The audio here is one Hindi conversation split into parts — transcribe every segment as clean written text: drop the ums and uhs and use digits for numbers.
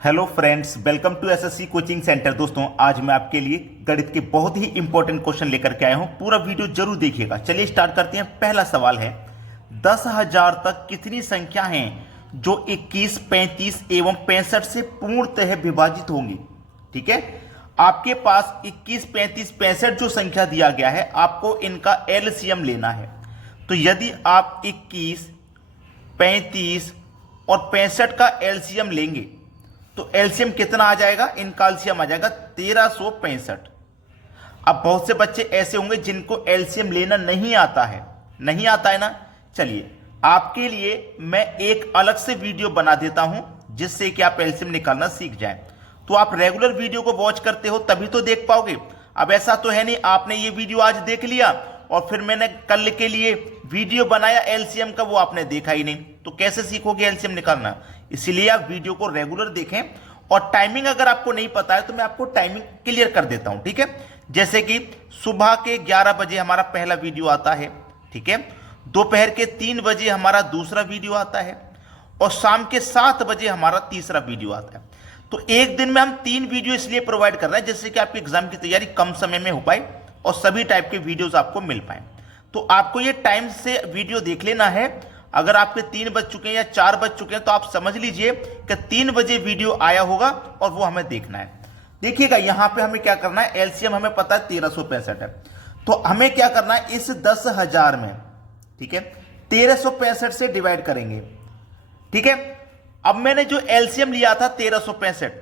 Hello friends, welcome to SSC coaching centre. दोस्तों, आज मैं आपके लिए गणित के बहुत ही इंपॉर्टेंट क्वेश्चन लेकर के आया हूं। पूरा वीडियो जरूर देखिएगा। चलिए स्टार्ट करते हैं। पहला सवाल है, 10,000 तक कितनी संख्या हैं जो 21, 35 एवं 65 से पूर्णतः विभाजित होंगी। ठीक है, आपके पास 21, 35, 65 जो संख्या दिया गया है, आपको इनका एलसीएम लेना है। तो यदि आप 21, 35 और 65 का एलसीएम लेंगे तो एलसीएम कितना आ जाएगा? इनका एलसीएम आ जाएगा 1365। अब बहुत से बच्चे ऐसे होंगे जिनको एलसीएम लेना नहीं आता है ना। चलिए, आपके लिए मैं एक अलग से वीडियो बना देता हूं जिससे कि आप एलसीएम निकालना सीख जाएं। तो आप रेगुलर वीडियो को वॉच करते हो तभी तो देख पाओगे। अब ऐसा तो है नहीं आपने ये वीडियो आज देख लिया और फिर मैंने कल के लिए वीडियो बनाया एलसीएम का, वो आपने देखा ही नहीं, तो कैसे सीखोगे एलसीएम निकालना? इसलिए आप वीडियो को रेगुलर देखें। और टाइमिंग अगर आपको नहीं पता है तो मैं आपको टाइमिंग क्लियर कर देता हूं। ठीक है, जैसे कि सुबह के 11 बजे हमारा पहला वीडियो आता है। ठीक है, दोपहर के 3 बजे हमारा दूसरा वीडियो आता है और शाम के 7 बजे हमारा तीसरा वीडियो आता है। तो एक दिन में हम 3 वीडियो इसलिए प्रोवाइड कर रहे हैं जिससे कि आपकी एग्जाम की तैयारी कम समय में हो पाए और सभी टाइप के वीडियोस आपको मिल पाए। तो आपको ये टाइम से वीडियो देख लेना है। अगर आपके 3 बज चुके हैं या 4 बज चुके हैं तो आप समझ लीजिए कि 3 बजे वीडियो आया होगा और वो हमें देखना है। देखिएगा, यहां पे हमें क्या करना है, एलसीएम हमें पता है 1365 है। तो हमें क्या करना है, इस 10,000 में, ठीक है, 1365 से डिवाइड करेंगे। ठीक है, अब मैंने जो एलसीएम लिया था 1365,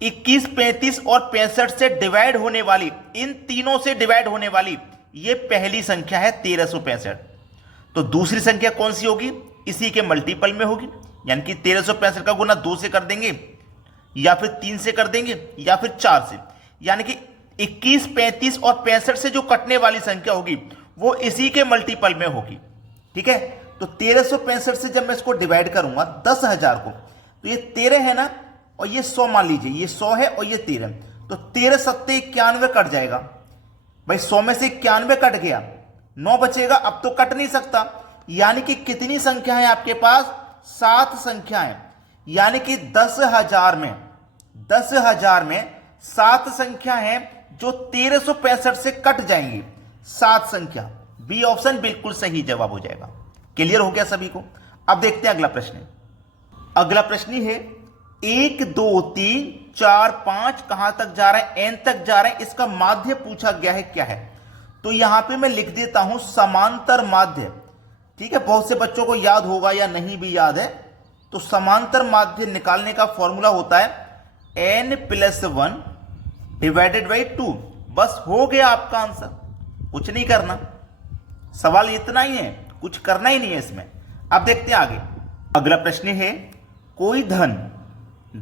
21, 35 और 65 से डिवाइड होने वाली, इन तीनों से डिवाइड होने वाली ये पहली संख्या है 1365। तो दूसरी संख्या कौन सी होगी? इसी के मल्टीपल में होगी, यानी कि 1365 का गुना 2 से कर देंगे या फिर 3 से कर देंगे या फिर 4 से, यानी कि 21, 35 और 65 से जो कटने वाली संख्या होगी वो इसी के मल्टीपल में होगी। ठीक है, तो 1365 से जब मैं इसको डिवाइड करूंगा 10,000 को, तो ये 13 है ना, और ये 100 मान लीजिए, ये 100 है और ये 13, तो 13 सत्ते 91 कट जाएगा। भाई 100 में से 91 कट गया, 9 बचेगा। अब तो कट नहीं सकता, यानी कि कितनी संख्या है आपके पास? 7 संख्याएं, यानी कि 10,000 में 7 संख्या है जो 1365 से कट जाएंगी। 7 संख्या, बी ऑप्शन बिल्कुल सही जवाब हो जाएगा। क्लियर हो गया सभी को? अब देखते हैं अगला प्रश्न। अगला प्रश्न है 1, 2, 3, 4, 5 कहां तक जा रहे हैं? एन तक जा रहे हैं। इसका माध्य पूछा गया है, क्या है? तो यहां पे मैं लिख देता हूं समांतर माध्य। ठीक है, बहुत से बच्चों को याद होगा या नहीं भी याद है। तो समांतर माध्य निकालने का फॉर्मूला होता है n+1 डिवाइडेड बाई 2। बस हो गया आपका आंसर, कुछ नहीं करना। सवाल इतना ही है, कुछ करना ही नहीं है इसमें। अब देखते हैं आगे। अगला प्रश्न है, कोई धन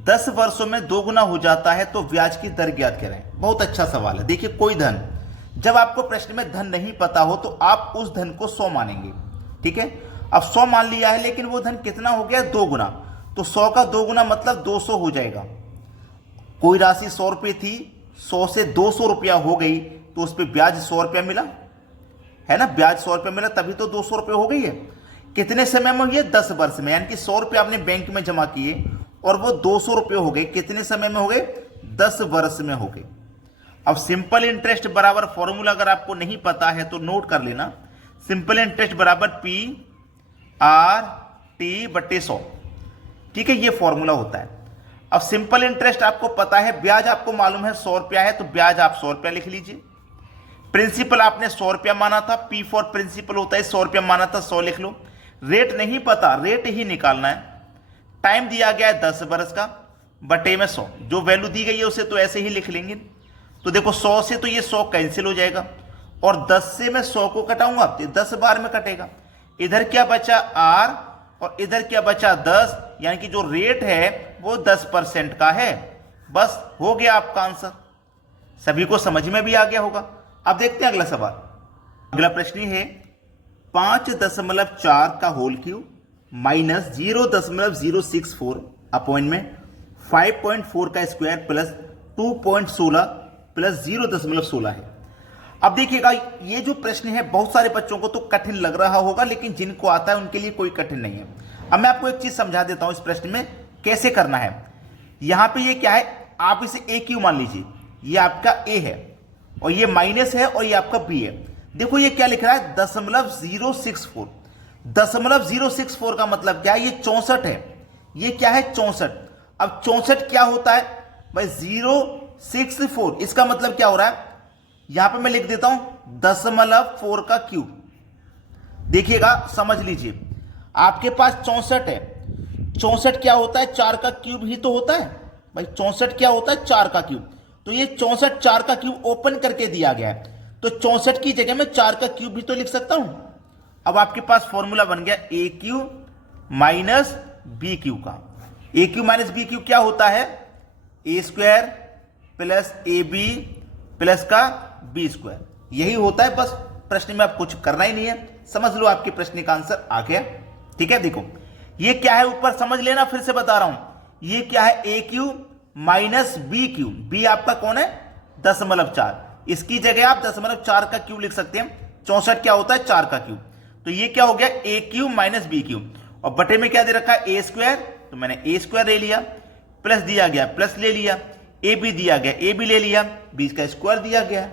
10 वर्षों में 2 गुना हो जाता है तो ब्याज की दर ज्ञात करें। बहुत अच्छा सवाल है। देखिए, कोई धन, जब आपको प्रश्न में धन नहीं पता हो तो आप उस धन को 100 मानेंगे। ठीक है, अब 100 मान लिया है, लेकिन वो धन कितना हो गया? 2 गुना। तो 100 का 2 गुना मतलब 200 हो जाएगा। कोई राशि 100 रुपये थी, 100 से 200 रुपया हो गई, तो उस पर ब्याज 100 रुपया मिला है ना। ब्याज 100 रुपया मिला तभी तो 200 रुपये हो गई है। कितने समय में हुई है? 10 वर्ष में, यानी कि 100 रुपये आपने बैंक में जमा किए और वो 200 रुपये हो गए। कितने समय में हो गए? 10 वर्ष में हो गए। अब सिंपल इंटरेस्ट बराबर फॉर्मूला अगर आपको नहीं पता है तो नोट कर लेना। सिंपल इंटरेस्ट बराबर P/R/T/100। ठीक है, ये फॉर्मूला होता है। अब सिंपल इंटरेस्ट आपको पता है, ब्याज आपको मालूम है 100 रुपया है, तो ब्याज आप 100 रुपया लिख लीजिए। प्रिंसिपल आपने 100 रुपया माना था, P फॉर प्रिंसिपल होता है, 100 रुपया माना था, 100 लिख लो। रेट नहीं पता, रेट ही निकालना है। टाइम दिया गया है 10 वर्ष का, बटे में 100, जो वैल्यू दी गई है उसे तो ऐसे ही लिख लेंगे। तो देखो 100 से तो ये 100 कैंसिल हो जाएगा और 10 से मैं 100 को कटाऊंगा तो 10 बार में कटेगा। इधर क्या बचा? R और इधर क्या बचा? 10, यानी कि जो रेट है वो 10% का है। बस हो गया आपका आंसर। सभी को समझ में भी आ गया होगा। अब देखते हैं अगला सवाल। अगला प्रश्न है 5.4 का होल क्यूब माइनस 0.064 अपॉइंट में 5.4 का स्क्वायर प्लस 2.16 प्लस 0.16 है। अब देखिएगा, ये जो प्रश्न है बहुत सारे बच्चों को तो कठिन लग रहा होगा, लेकिन जिनको आता है उनके लिए कोई कठिन नहीं है। अब मैं आपको एक चीज समझा देता हूं इस प्रश्न में कैसे करना है। यहां पे ये क्या है, आप इसे ए क्यू मान लीजिए, ये आपका ए है और ये माइनस है और ये आपका बी है। देखो ये क्या लिख रहा है, 0.064। 0.064 का मतलब क्या है, ये 64 है। ये क्या है, 64। अब 64 क्या होता है भाई, 0.64, इसका मतलब क्या हो रहा है, यहां पे मैं लिख देता हूं 0.4 का क्यूब। देखिएगा समझ लीजिए, आपके पास 64 है, 64 क्या होता है, 4 का क्यूब ही तो होता है भाई। 64 क्या होता है, 4 का क्यूब। तो ये 64 4 का क्यूब ओपन करके दिया गया है, तो 64 की जगह में 4 का क्यूब भी तो लिख सकता हूं। अब आपके पास फॉर्मूला बन गया A cube minus B cube का। A cube minus B cube क्या होता है, A square plus A B plus का बी स्क्वायर, यही होता है। बस प्रश्न में आप कुछ करना ही नहीं है, समझ लो आपके प्रश्न का आंसर आ गया। ठीक है, देखो ये क्या है, ऊपर समझ लेना, फिर से बता रहा हूं, ये क्या है, A cube minus B cube. B आपका कौन है, 0.4, इसकी जगह आप 0.4 का क्यूब लिख सकते हैं। 64 क्या होता है, 4 का क्यूब। तो ये क्या हो गया, A cube minus B Q, और बटे में क्या दे रखा है, ए स्क्वायर, तो मैंने ए स्क्वायर ले लिया, प्लस दिया गया प्लस ले लिया, ए बी दिया गया ए बी ले लिया, बी का स्क्वायर दिया गया।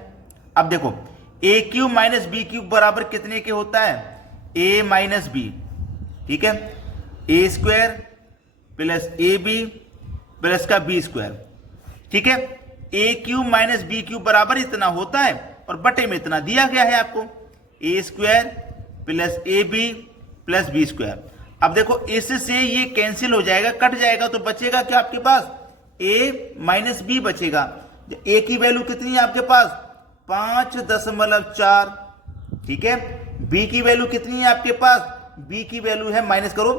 अब देखो ए क्यू माइनस बी क्यू बराबर कितने के होता है, ए माइनस बी। ठीक है, A square plus A B plus का बी स्क्वायर। ठीक है, A cube minus B cube बराबर इतना होता है और बटे में इतना दिया गया है आपको, A square plus A B plus B square. अब देखो इससे ये कैंसिल हो जाएगा, कट जाएगा, तो बचेगा क्या आपके पास, ए माइनस बी बचेगा। ए की वैल्यू कितनी है आपके पास, 5.4। ठीक है, बी की वैल्यू कितनी है आपके पास, बी की वैल्यू है, माइनस करो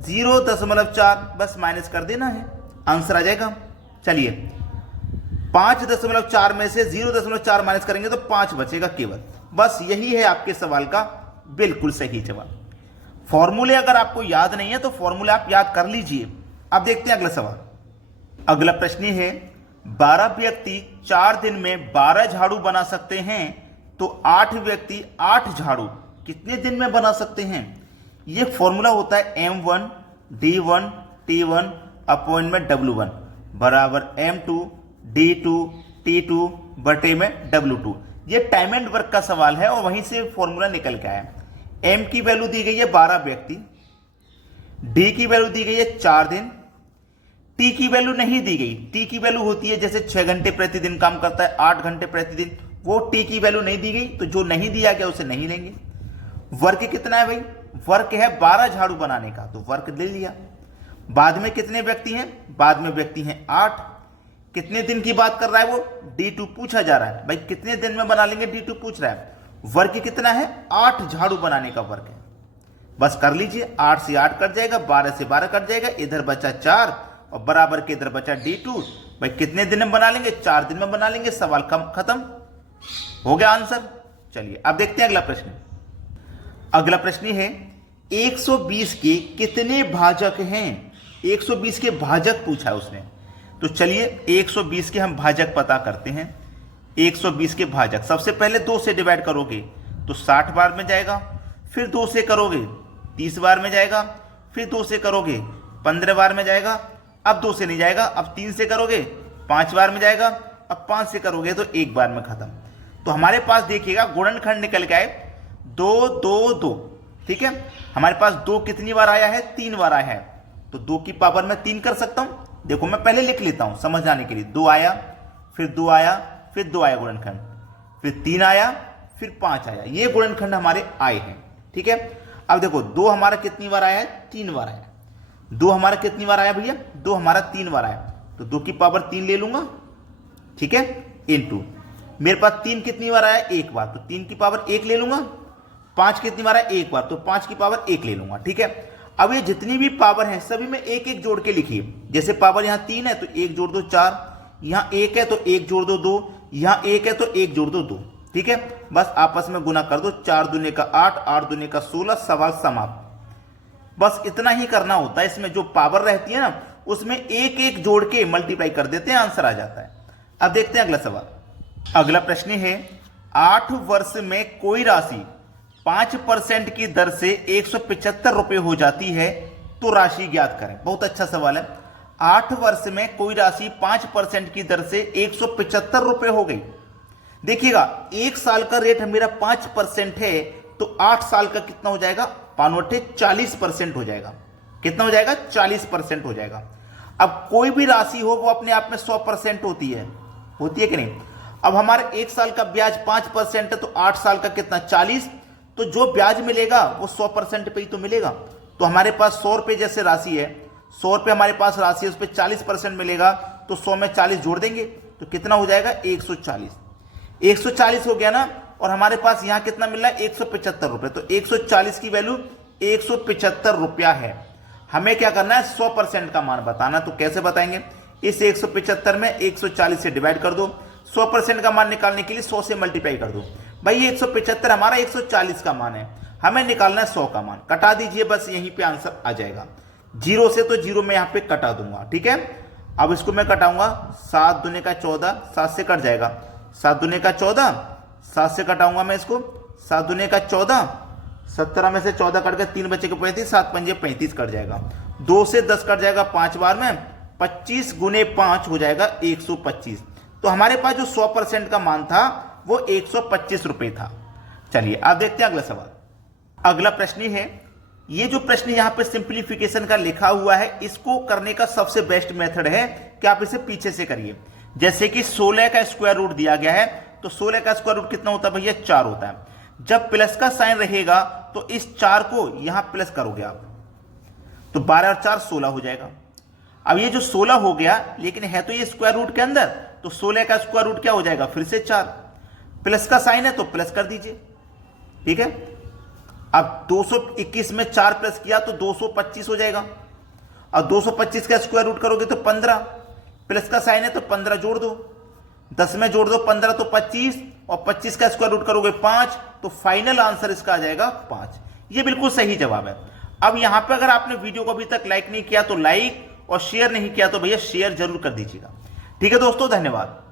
0.4, बस माइनस कर देना है, आंसर आ जाएगा। चलिए 5.4 में से 0.4 माइनस करेंगे तो 5 बचेगा केवल, बस यही है आपके सवाल का बिल्कुल सही जवाब। फॉर्मूले अगर आपको याद नहीं है तो फॉर्मूले आप याद कर लीजिए। अब देखते हैं अगला सवाल। अगला प्रश्न है, 12 व्यक्ति 4 दिन में 12 झाड़ू बना सकते हैं, तो 8 व्यक्ति 8 झाड़ू कितने दिन में बना सकते हैं। ये फॉर्मूला होता है M1 D1 T1 अपॉइंट में W1 बराबर M2 D2 T2 बटे में W2। ये टाइम एंड वर्क का सवाल है और वहीं से फॉर्मूला निकल के आया। M की वैल्यू दी गई है 12 व्यक्ति, D की वैल्यू दी गई है 4 दिन, T की वैल्यू नहीं दी गई। T की वैल्यू होती है जैसे 6 घंटे प्रतिदिन काम करता है, 8 घंटे प्रतिदिन, वो T की वैल्यू नहीं दी गई, तो जो नहीं दिया गया उसे नहीं लेंगे। वर्क कितना है भाई, वर्क है 12 झाड़ू बनाने का, तो वर्क ले लिया। बाद में कितने व्यक्ति हैं, बाद में व्यक्ति हैं 8। कितने दिन की बात कर रहा है वो, D2 पूछा जा रहा है भाई, कितने दिन में बना लेंगे, D2 पूछ रहा है। वर्क कितना है, 8 झाड़ू बनाने का वर्क है, बस कर लीजिए। 8 से 8 कट जाएगा, 12 से 12 कट जाएगा, इधर बचा 4 और बराबर के इधर बचा D2। भाई कितने दिन में बना लेंगे, 4 दिन में बना लेंगे, सवाल खत्म हो गया आंसर। चलिए अब देखते हैं अगला प्रश्न। अगला प्रश्न है, 120 के कितने भाजक हैं। 120 के भाजक पूछा है उसने, तो चलिए 120 के हम भाजक पता करते हैं। 120 के भाजक, सबसे पहले 2 से डिवाइड करोगे तो 60 बार में जाएगा, फिर 2 से करोगे 30 बार में जाएगा, फिर 2 से करोगे 15 बार में जाएगा, अब 2 से नहीं जाएगा, अब 3 से करोगे 5 बार में जाएगा, अब 5 से करोगे तो 1 बार में खत्म। तो हमारे पास देखिएगा गुणनखंड निकल के आए 2 2 2। ठीक है, हमारे पास 2 कितनी बार आया है, 3 बार आया है, तो 2 की पावर में 3 कर सकता हूं। देखो मैं पहले लिख लेता हूं समझ आने के लिए, 2 आया, फिर 2 आया, फिर 2 आया गुणनखंड, फिर 3 आया, फिर 5 आया, ये गुणनखंड हमारे आए हैं। ठीक है, अब देखो 2 हमारा कितनी बार आया है, 3 बार आया। 2 हमारा कितनी बार आया भैया, 2 हमारा 3 बार आया, तो 2 की पावर 3 ले लूंगा। ठीक है, इनटू मेरे पास 3 कितनी बार आया, 1 बार, तो 3 की पावर 1 ले लूंगा। 5 कितनी बार आया, 1 बार, तो 5 की पावर 1 ले लूंगा। ठीक है, अब ये जितनी भी पावर है सभी में 1 1 जोड़ के लिखिए। जैसे पावर यहां 3 है तो 1 जोड़ दो 4, यहां 1 है तो 1 जोड़ दो 2, यहां 1 है तो 1 जोड़ दो 2। ठीक है, बस आपस में गुना कर दो, 4 दूने का 8, 8 दूने का 16, सवाल समाप्त। बस इतना ही करना होता है, इसमें जो पावर रहती है ना उसमें 1 1 जोड़ के मल्टीप्लाई कर देते हैं, आंसर आ जाता है। अब देखते हैं अगला सवाल। अगला प्रश्न है, 8 वर्ष में कोई राशि 5% की दर से 175 रुपए हो जाती है, तो राशि ज्ञात करें। बहुत अच्छा सवाल है। 8 वर्ष में कोई राशि 5% की दर से 175 रुपए हो गई। देखिएगा, 1 साल का रेट मेरा 5% है, तो 8 साल का कितना हो जाएगा पानवटे 40% हो जाएगा। कितना हो जाएगा 40% हो जाएगा। अब कोई भी राशि हो वो अपने आप में 100% होती है कि नहीं। अब हमारे 1 साल का ब्याज 5% है, तो 8 साल का कितना 40, तो जो ब्याज मिलेगा वो 100% पे ही तो मिलेगा। तो हमारे पास 100 रुपये जैसे राशि है, 100 रुपये हमारे पास राशि है, उस पर 40% मिलेगा, तो 100 में 40 जोड़ देंगे तो कितना हो जाएगा 140। 140 हो गया ना, और हमारे पास यहां कितना मिल रहा है 175 रुपये, तो 140 की वैल्यू 175 रुपया है। हमें क्या करना है 100% का मान बताना। तो कैसे बताएंगे, इस 175 में 140 से डिवाइड कर दो, 100% का मान निकालने के लिए 100 से मल्टीप्लाई कर दो। भाई ये 175 हमारा 140 का मान है, हमें निकालना है 100 का मान। कटा दीजिए, बस यहीं पे आंसर आ जाएगा। 0 से तो 0 में यहां पे कटा दूंगा, ठीक है। अब इसको मैं कटाऊंगा, 7 दूने का 14, 7 से कट जाएगा, 7 दूने का 14, 7 से कटाऊंगा मैं इसको, 7 दूने का 14, 17 में से 14 कट गया, 3 बचे के 35, 7 पंजे 35 कट जाएगा, 2 से 10 कट जाएगा 5 बार में, 25 गुने 5 हो जाएगा 125। तो हमारे पास जो 100% का मान था वो 125 रुपए था। चलिए अब देखते हैं अगला सवाल। अगला प्रश्न है, ये जो प्रश्न यहां पे सिंप्लीफिकेशन का लिखा हुआ है, इसको करने का सबसे बेस्ट मेथड है कि आप इसे पीछे से करिए। जैसे कि 16 का स्क्वायर रूट दिया गया है, तो 16 का स्क्वायर रूट कितना होता है भैया 4 होता है। जब प्लस का साइन रहेगा तो इस 4 को यहां प्लस करोगे आप, तो 12 और 4 16 हो जाएगा। अब ये जो 16 हो गया, लेकिन है तो ये स्क्वायर रूट के अंदर, तो 16 का स्क्वायर रूट क्या हो जाएगा फिर से 4, प्लस का साइन है तो प्लस कर दीजिए, ठीक है। अब 221 में 4 प्लस किया तो 225 हो जाएगा, और 225 का स्क्वायर रूट करोगे तो 15, प्लस का साइन है तो 15 जोड़ दो, 10 में जोड़ दो 15 तो 25, और 25 का स्क्वायर रूट करोगे 5, तो फाइनल आंसर इसका आ जाएगा 5। ये बिल्कुल सही जवाब है। अब यहां पे अगर आपने वीडियो को अभी तक लाइक नहीं किया तो लाइक, और शेयर नहीं किया तो भैया शेयर जरूर कर दीजिएगा। ठीक है दोस्तों, धन्यवाद।